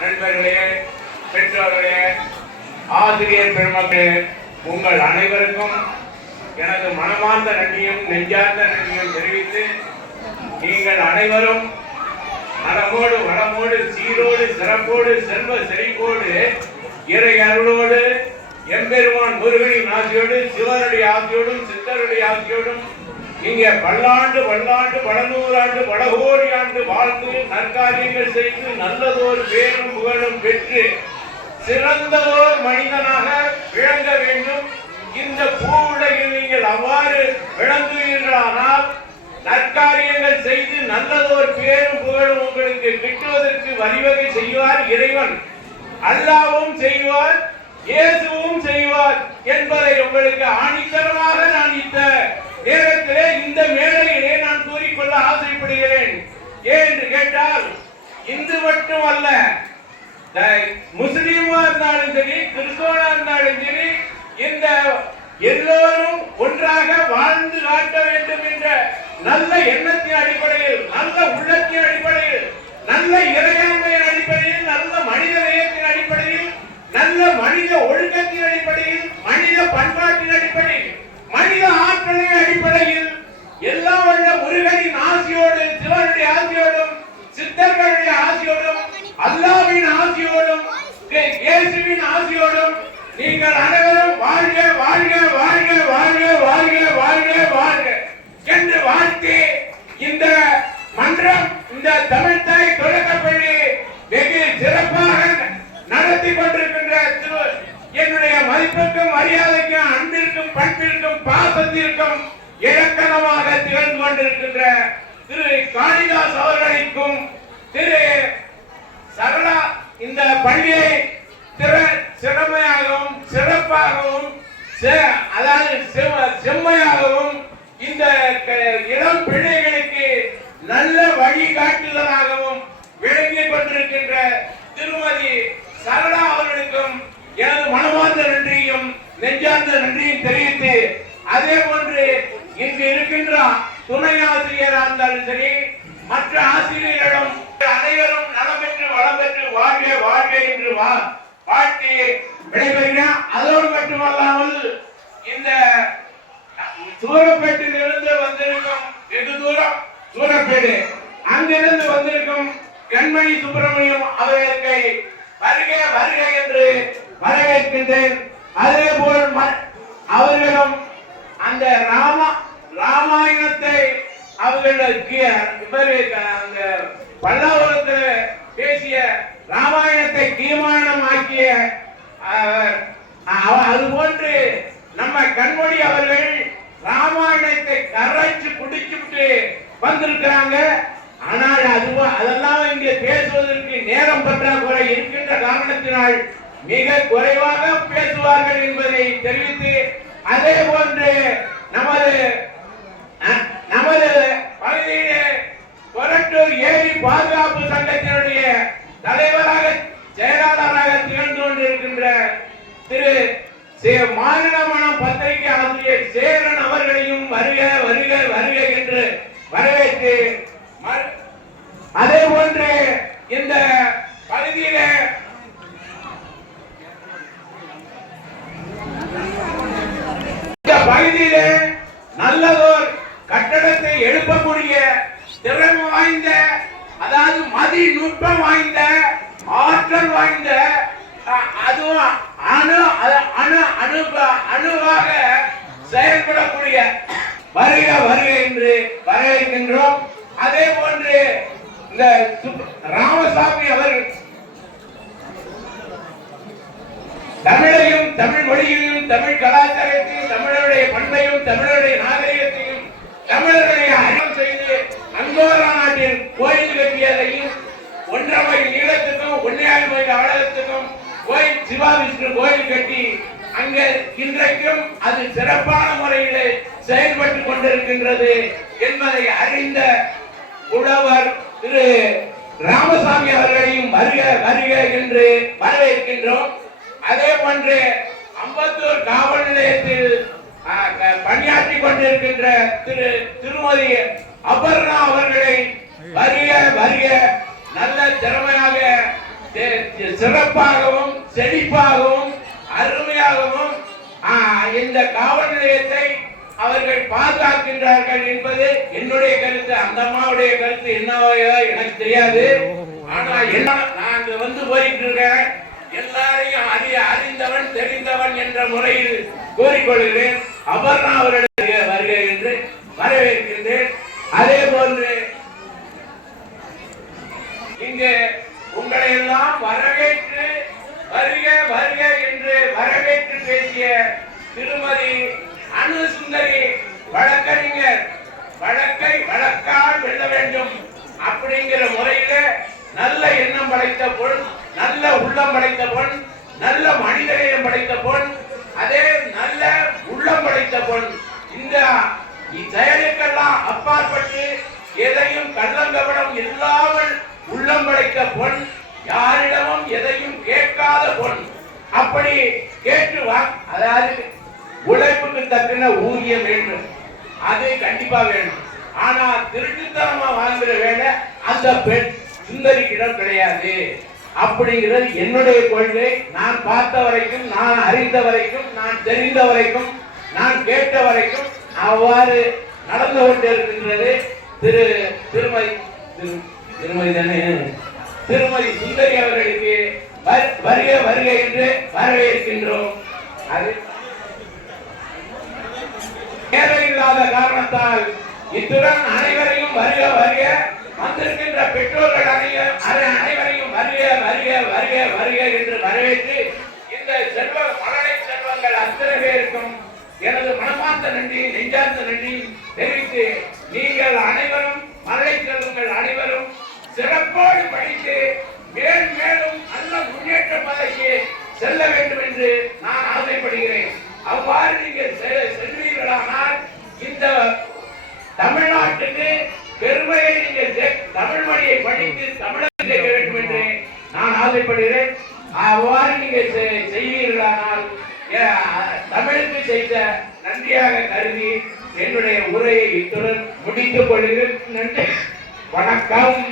நண்பர்களே, பெற்றோர்களே, ஆசிரியர் பெருமக்களே, உங்கள் அனைவருக்கும் எனது மனமார்ந்த நன்றியும் நெஞ்சார்ந்த நன்றியும் தெரிவித்து, நீங்கள் அனைவரும் நலமோடு வளமோடு சீரோடு சிறப்போடு செல்வ செழிப்போடு இறை அருளோடு எம்பெருமான் முருகனின் ஆசியோடு சிவனுடைய ஆசியோடும் சித்தருடைய ஆசியோடும் இங்கே பல்லாண்டு பல்லாண்டு பல நூறாண்டு பல கோடி ஆண்டு வாழ்ந்து நற்காரியங்கள் செய்து நல்லதோர் பேரும் புகழும் பெற்று சிறந்ததோர் மனிதனாக விளங்க வேண்டும். இந்த பூவுலகில் நீங்கள் அவ்வாறு விளங்குவீர்களானால் நற்காரியங்கள் செய்து நல்லதோர் பேரும் புகழும் உங்களுக்கு கிட்டுவதற்கு வழிவகை செய்வார் இறைவன். அல்லாவும் செய்வார், இயேசுவும் செய்வார் என்பதை உங்களுக்கு ஆணித்தரமாக நான் இந்த நேரத்திலே இந்த மேடையிலே நான் கூறிக்கொள்ள ஆசைப்படுகிறேன். ஏன் என்று கேட்டால், இந்து மட்டும் அல்ல, முஸ்லீமா இருந்தாலும் சரி, கிறிஸ்தவனா இருந்தாலும் சரி, இந்த எல்லோரும் ஒன்றாக வாழ்ந்து காட்ட வேண்டும் என்ற நல்ல எண்ணத்தின் அடிப்படையில், நல்ல உள்ளத்தின் அடிப்படையில், நல்ல இறையாண்மையின் அடிப்படையில், நல்ல மனித நேயத்தின் அடிப்படையில், நல்ல மனித ஒழுக்கத்தின் அடிப்படையில், மனித பண்பாட்டின் அடிப்படையில், மனித ஆற்றலின் அடிப்படையில் எல்லாம் வல்ல முருகனின் ஆசியோடு சிவனுடைய ஆசியோடும் சித்தர்களுடைய ஆசியோடும் அல்லாஹ்வின் ஆசியோடும் இயேசுவின் ஆசியோடும் நீங்கள் அனைவரும் வாழ்க வாழ்க வாழ்க வாழ்க வாழ்க வாழ்க வாழ்க என்று வாழ்த்தி இந்த மன்றம், இந்த தமிழ்தாய் தொடக்கப்பள்ளி வெகு சிறப்பாக நடத்தி கொண்டிருக்கின்ற என்னுடைய மதிப்புக்கும் மரியாதைக்கும் அன்பிற்கும் பண்பிற்கும் பாசத்திற்கும் இலக்கணமாக திகழ்ந்து கொண்டிருக்கின்ற திரு காளிதாஸ் அவர்களுக்கும் திரு சரளா இந்த பள்ளியை சிறமையாகவும் சிறப்பாகவும் அதாவது செம்மையாகவும் இந்த இளம் பிள்ளைகளுக்கு நல்ல வழிகாட்டுதலாகவும் விளங்கிக் கொண்டிருக்கின்ற திருமதி சரளா அவர்களுக்கும் எனது மனமார்ந்த நன்றியும் நெஞ்சார்ந்த நன்றியும் தெரிவித்து, அதே போன்று இங்கு இருக்கின்ற துணை ஆசிரியராக இருந்தாலும் சரி, மற்ற ஆசிரியர்களும் அனைவரும் நலம் பெற்று வளம் பெற்று வாழ்க வாழ்க என்று வாழ்த்தி விடைபெறுகிறேன். அதோடு மட்டுமல்லாமல் இந்த சூரப்பேட்டிலிருந்து வந்திருக்கும் வெகு தூரம் சூரப்பேடு அங்கிருந்து வந்திருக்கும் கண்மணி சுப்பிரமணியம் அவர்களுக்கு வருக வருக என்று வரவேற்கின்றேன். அதே போல் அவர்களும் அந்த ராமாயணத்தை அவர்களுக்கு அந்த பல்லாவரத்தில் பேசிய ராமாயணத்தை தீர்மானம் ஆக்கிய அதுபோன்று நம்ம கண்மொழி அவர்கள் ராமாயணத்தை கரைச்சு குடிச்சுட்டு வந்திருக்கிறாங்க. ஆனால் அதெல்லாம் இங்கே பேசுவதற்கு நேரம் பற்றாக்குறை இருக்கின்ற காரணத்தினால் மிக குறைவாக பேசுவார்கள் என்பதை தெரிவித்து, அதே போன்று நமது பகுதியிலே கொரட்டூர் ஏரி பாதுகாப்பு சங்கத்தினுடைய தலைவராக செயலாளராக திகழ்ந்து கொண்டிருக்கின்ற திரு மாநிலமணம் பத்திரிகை ஆசிரியர் சேரன் அவர்களையும் வருக வருக வருக என்று வரவேற்று, அதே போன்று இந்த பகுதியில நல்லதோர் கட்டடத்தை எழுப்பக்கூடிய திறமை வாய்ந்த, அதாவது மதி நுட்பம் வாய்ந்த, ஆற்றல் வாய்ந்த, அதுவும் அணுவாக செயல்படக்கூடிய வருக வருக என்று வரவேற்கின்றோம். அதே போன்று இந்த ராமசாமி அவர்கள் தமிழையும் தமிழ் மொழியையும் தமிழ் கலாச்சாரத்தையும் தமிழருடைய பண்பையும் தமிழருடைய நாகரிகத்தையும் தமிழருடைய அறம் செய்து அங்கோரா நாட்டின் கோயில் கட்டியதையும் 1.5 மைல் நீளத்துக்கும் 1.5 மைல் அகலத்துக்கும் கோயில் சிவா விஷ்ணு கோயில் கட்டி அங்க இன்றைக்கும் அது சிறப்பான முறையில் செயல்பட்டு கொண்டிருக்கின்றது என்பதை அறிந்த புலவர் திரு ராமசாமி அவர்களையும் வருக வருக என்று வரவேற்கின்றோம். அதே போன்று அம்பத்தூர் காவல் நிலையத்தில் பணியாற்றி கொண்டிருக்கின்ற திருமதி அபர்ணா அவர்களை வருக வருக நல்ல திறமையாக சிறப்பாகவும் செழிப்பாகவும் அருமையாகவும் இந்த காவல் நிலையத்தை அவர்கள் பாதுகாக்கின்றார்கள் என்பது என்னுடைய கருத்து. அந்த அம்மாவுடைய கருத்து என்னவோ எனக்கு தெரியாது. ஆனா என்ன நான் வந்து போயிட்டு இருக்கேன், எல்லாரையும் அறிந்தவன் தெரிந்தவன் என்ற முறையில் கூறிக்கொள்கிறேன். அபர்ணா அவருடைய வருகை என்று வரவேற்கின்றேன். அதே போன்று இங்கு உங்களை எல்லாம் வரவேற்று வருக வருக என்று வரவேற்று பேசிய திருமதி அனு சுந்தரி வழக்கறிஞர், வழக்கை வழக்கால் வெல்ல வேண்டும் அப்படிங்கிற முறையில நல்ல எண்ணம் படைத்த பொன், நல்ல உள்ளம் படைத்த பொன், நல்ல மனிதநேயம் படைத்த பொன், அதே நல்ல உள்ளம் படைத்த பொன். இந்த செயலுக்கெல்லாம் அப்பாற்பட்டு எதையும் கள்ளங்கபடம் இல்லாமல் உள்ளம் படைத்த பொன், யாரிடமும் எதையும் கேட்காத பொன். அப்படி கேட்டு அதாவது உழைப்புக்கு தக்கன ஊதியம் வேண்டும், அது கண்டிப்பா வேணும். ஆனா திருட்டுத்தனமா வாங்குற வேலை அந்த பெண் சுந்தரிக்கிடம் கிடையாது அப்படிங்கிறது என்னுடைய கொள்கை. நான் பார்த்த வரைக்கும், நான் அறிந்த வரைக்கும், நான் தெரிந்த வரைக்கும், நான் கேட்ட வரைக்கும் அவ்வாறு நடந்து கொண்டிருக்கின்றது. திருமதி தானே திருமதி சுந்தரி அவர்களுக்கு வருக வருக என்று வரவேற்கின்றோம். அது தேவையில்லாத காரணத்தால் இத்துடன் அனைவரையும் வருக வருக, வந்திருக்கின்ற பெற்றோர்கள் அனைவரையும் வருக வருக வருக வருக என்று வரவேற்று இந்த மழலை செல்வங்கள் அத்தனை பேருக்கும் எனது மனமார்ந்த நன்றி, நெஞ்சார்ந்த நன்றி தெரிவித்து, நீங்கள் அனைவரும் மழலை செல்வங்கள் அனைவரும் சிறப்போடு படித்து மேலும் மேலும் நல்ல முன்னேற்ற பாதைக்கு செல்ல வேண்டும் என்று நான் ஆசைப்படுகிறேன். அவ்வாறு நீங்கள் செல்வீர்களானால் இந்த தமிழ்நாட்டுக்கு பெருமையை நீங்கள் தமிழ் மொழியை படித்து தமிழக செய்ய வேண்டும் என்று நான் ஆசைப்படுகிறேன். அவ்வாறு நீங்கள் செய்வீர்களானால் தமிழுக்கு செய்த நன்றியாக கருதி என்னுடைய உரையை இத்துடன் முடித்துக் கொள்கிறேன். நன்றி, வணக்கம்.